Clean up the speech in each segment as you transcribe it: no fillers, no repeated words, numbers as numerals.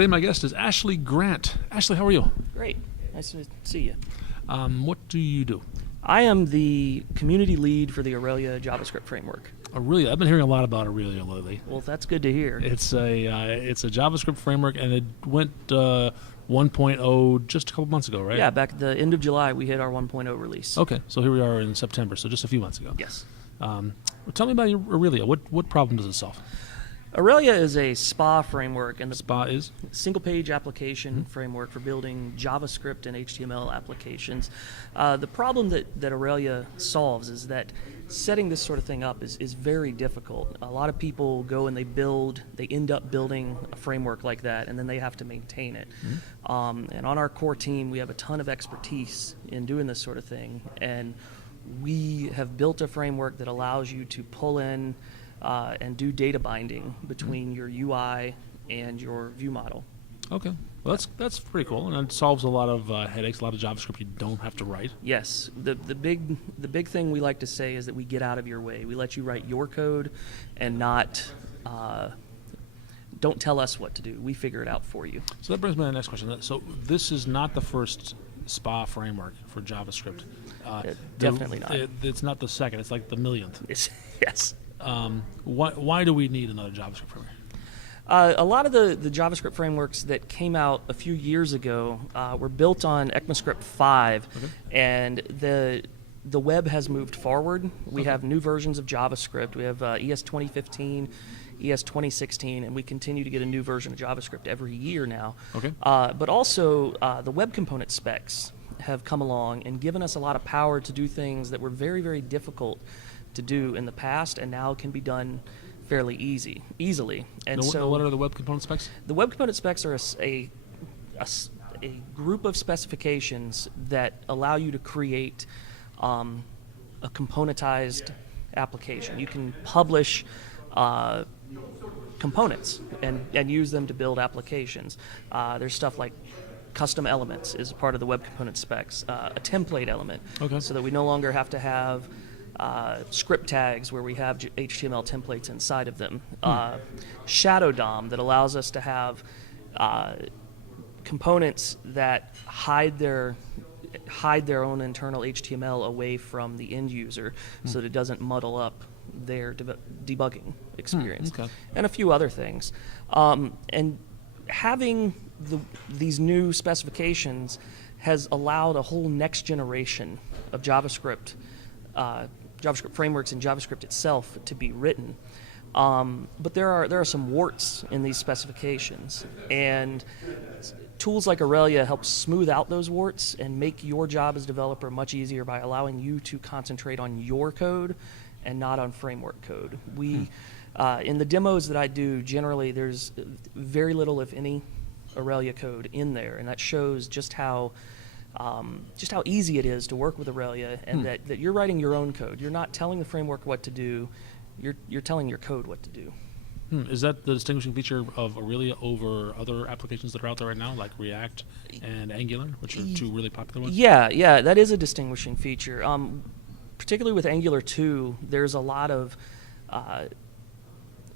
Today my guest is Ashley Grant. Ashley, how are you? Great. Nice to see you. What do you do? I am the community lead for the Aurelia JavaScript framework. Aurelia. I've been hearing a lot about Aurelia lately. Well, that's good to hear. It's a JavaScript framework, and it went 1.0 just a couple months ago, right? Yeah, back at the end of July, we hit our 1.0 release. Okay, so here we are in September, so just a few months ago. Yes. Tell me about Aurelia. What problem does it solve? Aurelia is a SPA framework, and the SPA is? single-page application framework for building JavaScript and HTML applications. The problem that Aurelia solves is that setting this sort of thing up is very difficult. A lot of people go and they end up building a framework like that, and then they have to maintain it. And on our core team, we have a ton of expertise in doing this sort of thing, and we have built a framework that allows you to pull in and do data binding between your UI and your view model. Okay, well that's pretty cool, and it solves a lot of headaches, a lot of JavaScript you don't have to write. Yes, the big thing we like to say is that we get out of your way. We let you write your code, and not don't tell us what to do. We figure it out for you. So that brings me to the next question. So this is not the first SPA framework for JavaScript. Definitely not. It's not the second. It's like the millionth. Yes. Why do we need another JavaScript framework? A lot of the JavaScript frameworks that came out a few years ago were built on ECMAScript 5, and the web has moved forward. We have new versions of JavaScript. We have ES 2015, ES 2016, and we continue to get a new version of JavaScript every year now. Okay. But also, the web component specs have come along and given us a lot of power to do things that were very, very difficult to do in the past, and now can be done fairly easily. And what are the web component specs? The web component specs are a group of specifications that allow you to create a componentized application. You can publish components and use them to build applications. There's stuff like custom elements is part of the web component specs, a template element, so that we no longer have to have script tags where we have HTML templates inside of them. Shadow DOM that allows us to have components that hide their own internal HTML away from the end user, so that it doesn't muddle up their debugging experience, and a few other things. And having these new specifications has allowed a whole next generation of JavaScript frameworks and JavaScript itself to be written. But there are some warts in these specifications, and tools like Aurelia help smooth out those warts and make your job as a developer much easier by allowing you to concentrate on your code and not on framework code. In the demos that I do, generally there's very little, if any, Aurelia code in there, and that shows just how easy it is to work with Aurelia, and that you're writing your own code. You're not telling the framework what to do. You're telling your code what to do. Is that the distinguishing feature of Aurelia over other applications that are out there right now, like React and Angular, which are two really popular ones? Yeah, that is a distinguishing feature. Particularly with Angular 2, there's a lot of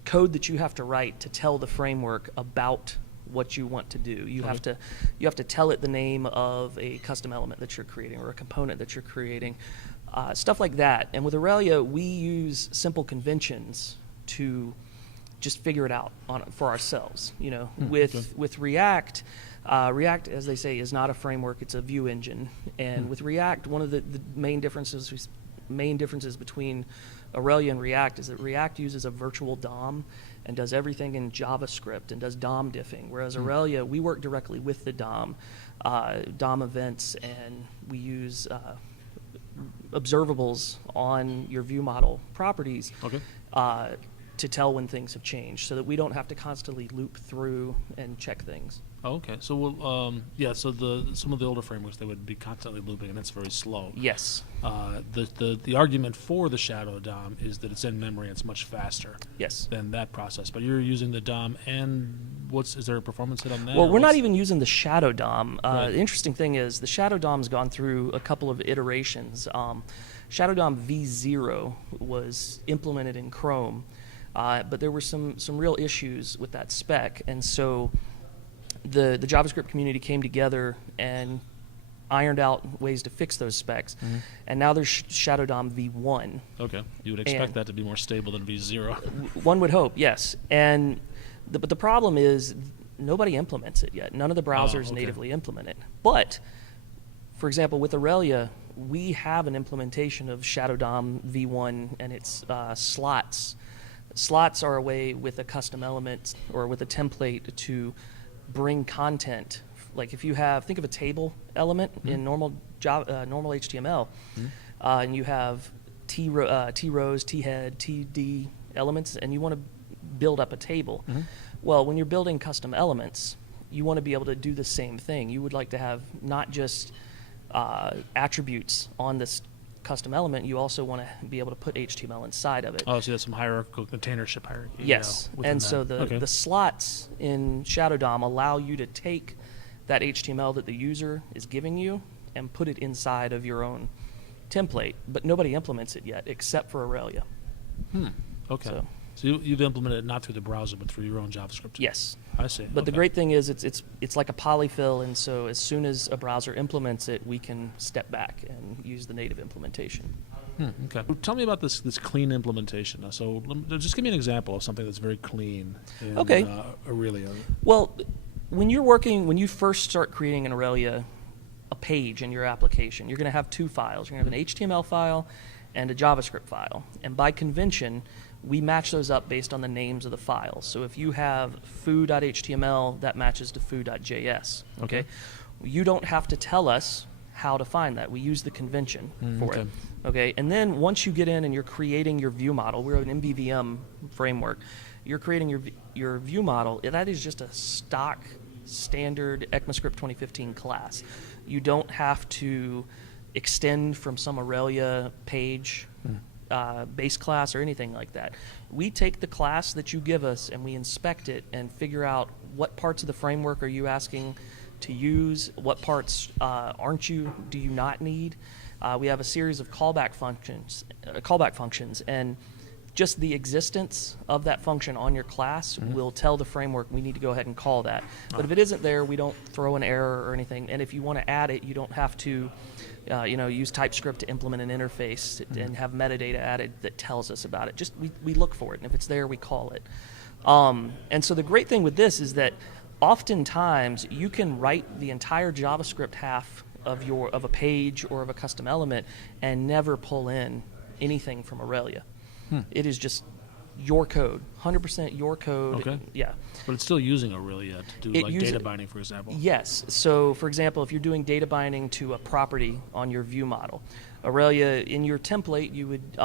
code that you have to write to tell the framework about what you want to do. You have to tell it the name of a custom element that you're creating or a component that you're creating, stuff like that. And with Aurelia, we use simple conventions to just figure it out for ourselves. With React, React, as they say, is not a framework; it's a view engine. And with React, one of the main differences between Aurelia and React is that React uses a virtual DOM and does everything in JavaScript and does DOM diffing, whereas Aurelia, we work directly with the DOM events, and we use observables on your view model properties to tell when things have changed, so that we don't have to constantly loop through and check things. Oh, okay. So some of the older frameworks, they would be constantly looping, and that's very slow. Yes. The argument for the Shadow DOM is that it's in memory and it's much faster. Yes. Than that process. But you're using the DOM, and is there a performance hit on that? Well, we're not even using the Shadow DOM. The interesting thing is the Shadow DOM's gone through a couple of iterations. Shadow DOM v0 was implemented in Chrome, but there were some real issues with that spec, and so the JavaScript community came together and ironed out ways to fix those specs, and now there's Shadow DOM v1. Okay, you would expect that to be more stable than v0. One would hope, yes. And but the problem is nobody implements it yet. None of the browsers natively implement it. But, for example, with Aurelia, we have an implementation of Shadow DOM v1 and its slots. Slots are a way with a custom element or with a template to bring content. Like if you think of a table element in normal HTML, and you have T rows, T head, TD elements, and you want to build up a table. Well, when you're building custom elements, you want to be able to do the same thing. You would like to have not just attributes on this custom element, you also want to be able to put HTML inside of it. Oh, so that's some hierarchical containership hierarchy. Yes, and so the slots in Shadow DOM allow you to take that HTML that the user is giving you and put it inside of your own template, but nobody implements it yet except for Aurelia. Okay. So you've implemented it not through the browser, but through your own JavaScript. Yes. I see. But the great thing is it's like a polyfill, and so as soon as a browser implements it, we can step back and use the native implementation. Okay. Tell me about this clean implementation. So just give me an example of something that's very clean in Aurelia. Well, when you first start creating in Aurelia a page in your application, you're going to have two files. You're going to have an HTML file and a JavaScript file. And by convention, we match those up based on the names of the files. So if you have foo.html, that matches to foo.js. Okay? You don't have to tell us how to find that. We use the convention for it. Okay? And then once you get in and you're creating your view model, we're an MVVM framework, you're creating your view model, that is just a stock standard ECMAScript 2015 class. You don't have to extend from some Aurelia page base class or anything like that. We take the class that you give us and we inspect it and figure out what parts of the framework are you asking to use, what parts do you not need. We have a series of callback functions, and just the existence of that function on your class will tell the framework we need to go ahead and call that. But if it isn't there, we don't throw an error or anything. And if you want to add it, you don't have to use TypeScript to implement an interface and have metadata added that tells us about it. Just we look for it, and if it's there, we call it. And so the great thing with this is that oftentimes you can write the entire JavaScript half of a page or of a custom element and never pull in anything from Aurelia. It is just your code, 100% your code. Okay. Yeah. But it's still using Aurelia to do data binding, for example. Yes. So, for example, if you're doing data binding to a property on your view model, Aurelia, in your template, you would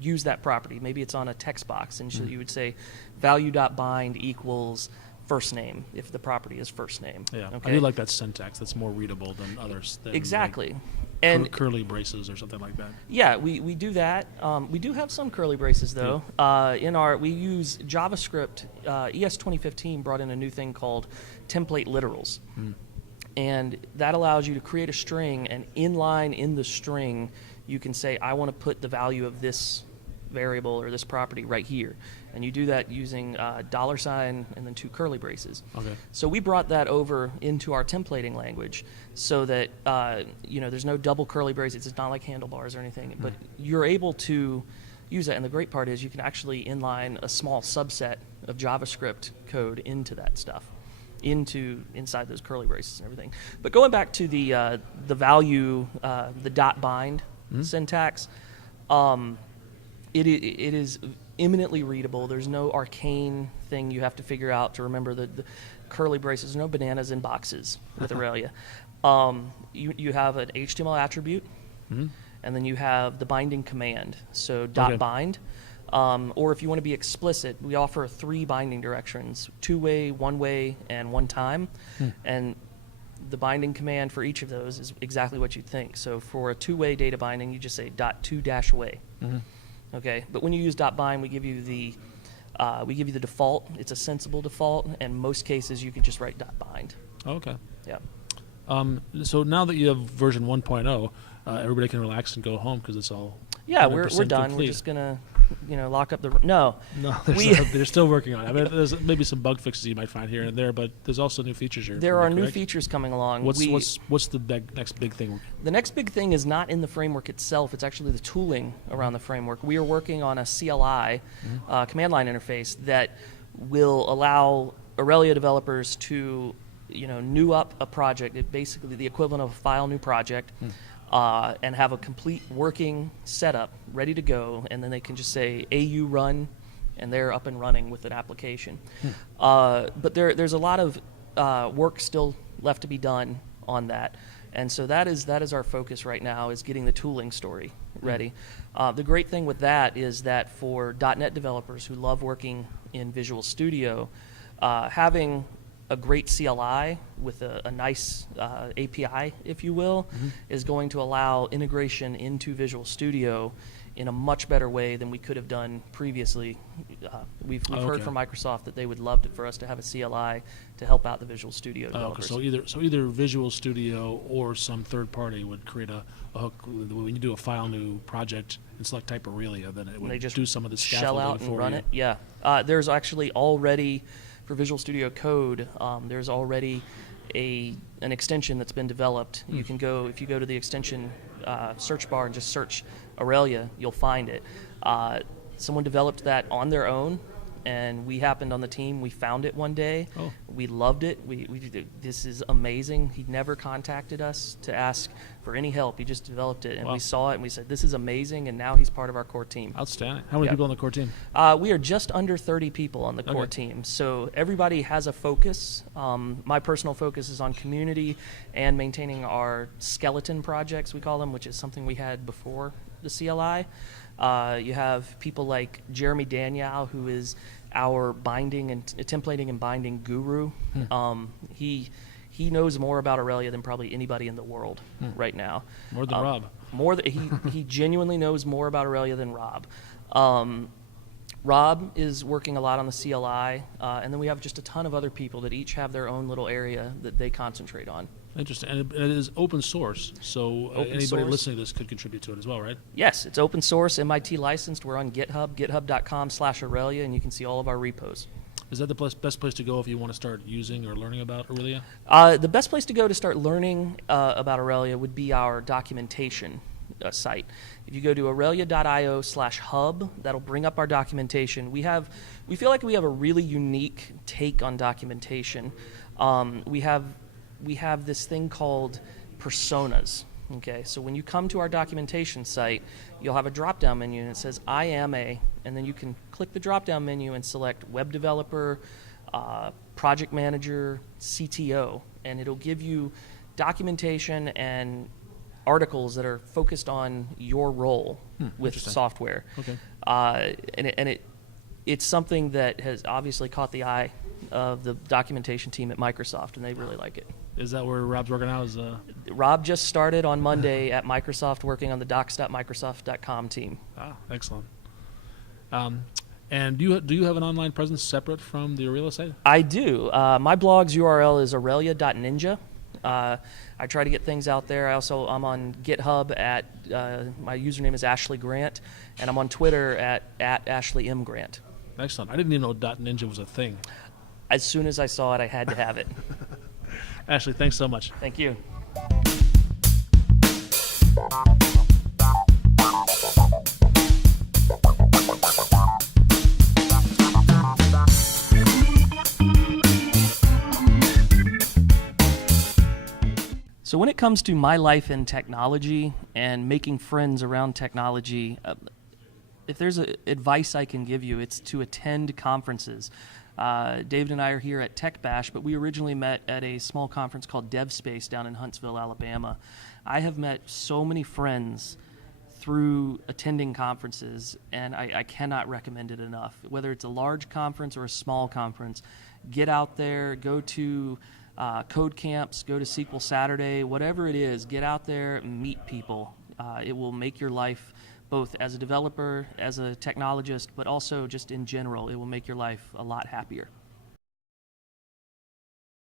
use that property. Maybe it's on a text box, and so you would say value.bind equals first name if the property is first name. Yeah. Okay? I do like that syntax. That's more readable than others. Exactly. Like and curly braces or something like that. Yeah, we do that. We do have some curly braces though. We use JavaScript. ES 2015 brought in a new thing called template literals, and that allows you to create a string, and inline in the string, you can say, I want to put the value of this variable or this property right here, and you do that using $sign and then two curly braces. Okay. So we brought that over into our templating language, so that there's no double curly braces. It's not like handlebars or anything, but you're able to use that. And the great part is you can actually inline a small subset of JavaScript code into that stuff, inside those curly braces and everything. But going back to the value, the dot bind syntax. It is eminently readable. There's no arcane thing you have to figure out to remember the curly braces. There's no bananas in boxes with Aurelia. You have an HTML attribute, and then you have the binding command. So dot bind, or if you want to be explicit, we offer 3 binding directions: 2-way, 1-way, and 1-time. And the binding command for each of those is exactly what you'd think. So for a 2-way data binding, you just say .2-way. Okay, but when you use .bind, we give you the default. It's a sensible default, and most cases you can just write .bind. Okay. Yeah. So now that you have version 1.0, everybody can relax and go home because it's all we're done. complete. We're just gonna lock up the no. No, they're still working on it. I mean, there's maybe some bug fixes you might find here and there, but there's also new features here. There are new features coming along. What's the next big thing? The next big thing is not in the framework itself. It's actually the tooling around the framework. We are working on a CLI, command line interface, that will allow Aurelia developers to new up a project, basically the equivalent of a file new project, and have a complete working setup ready to go, and then they can just say AU run, and they're up and running with an application. But there's a lot of work still left to be done on that, and so that is our focus right now, is getting the tooling story ready. The great thing with that is that for .NET developers who love working in Visual Studio, having a great CLI with a nice API, if you will, is going to allow integration into Visual Studio in a much better way than we could have done previously. We've heard from Microsoft that they would love for us to have a CLI to help out the Visual Studio developers. So either Visual Studio or some third party would create a hook. When you do a file new project and select type Aurelia, then it would do some of the scaffolding shell out and for run you. it. Yeah, there's actually already, for Visual Studio Code, there's already an extension that's been developed. You can go, if you go to the extension search bar and just search Aurelia, you'll find it. Someone developed that on their own, and we happened on the team. We found it one day. We loved it. This is amazing. He never contacted us to ask for any help. He just developed it, and we saw it, and we said, this is amazing, and now he's part of our core team. Outstanding. How many people on the core team? We are just under 30 people on the core team, so everybody has a focus. My personal focus is on community and maintaining our skeleton projects, we call them, which is something we had before the CLI. You have people like Jeremy Daniel, who is our binding and templating and binding guru. He knows more about Aurelia than probably anybody in the world right now. More than Rob. He genuinely knows more about Aurelia than Rob. Rob is working a lot on the CLI, and then we have just a ton of other people that each have their own little area that they concentrate on. Interesting. And it is open source, so anybody listening to this could contribute to it as well, right? Yes, it's open source, MIT licensed. We're on GitHub, github.com/Aurelia, and you can see all of our repos. Is that the best place to go if you want to start using or learning about Aurelia? The best place to go to start learning about Aurelia would be our documentation site. If you go to aurelia.io/hub, that'll bring up our documentation. We feel like we have a really unique take on documentation. We have this thing called personas. Okay, so when you come to our documentation site, you'll have a drop-down menu and it says I am a, and then you can click the drop-down menu and select web developer, project manager, CTO, and it'll give you documentation and articles that are focused on your role with software. Okay. And it's something that has obviously caught the eye of the documentation team at Microsoft, and they really like it. Is that where Rob's working out? Rob just started on Monday at Microsoft working on the docs.microsoft.com team. Excellent. And do you have an online presence separate from the Aurelia site? I do. My blog's URL is aurelia.ninja. I try to get things out there. I'm on GitHub at my username is Ashley Grant, and I'm on Twitter at Ashley M. Grant. Excellent. I didn't even know .ninja was a thing. As soon as I saw it, I had to have it. Ashley, thanks so much. Thank you. So when it comes to my life in technology and making friends around technology, if there's advice I can give you, it's to attend conferences. David and I are here at Tech Bash, but we originally met at a small conference called DevSpace down in Huntsville, Alabama. I have met so many friends through attending conferences, and I cannot recommend it enough. Whether it's a large conference or a small conference, get out there, go to code camps, go to SQL Saturday, whatever it is, get out there and meet people. It will make your life, both as a developer, as a technologist, but also just in general, it will make your life a lot happier.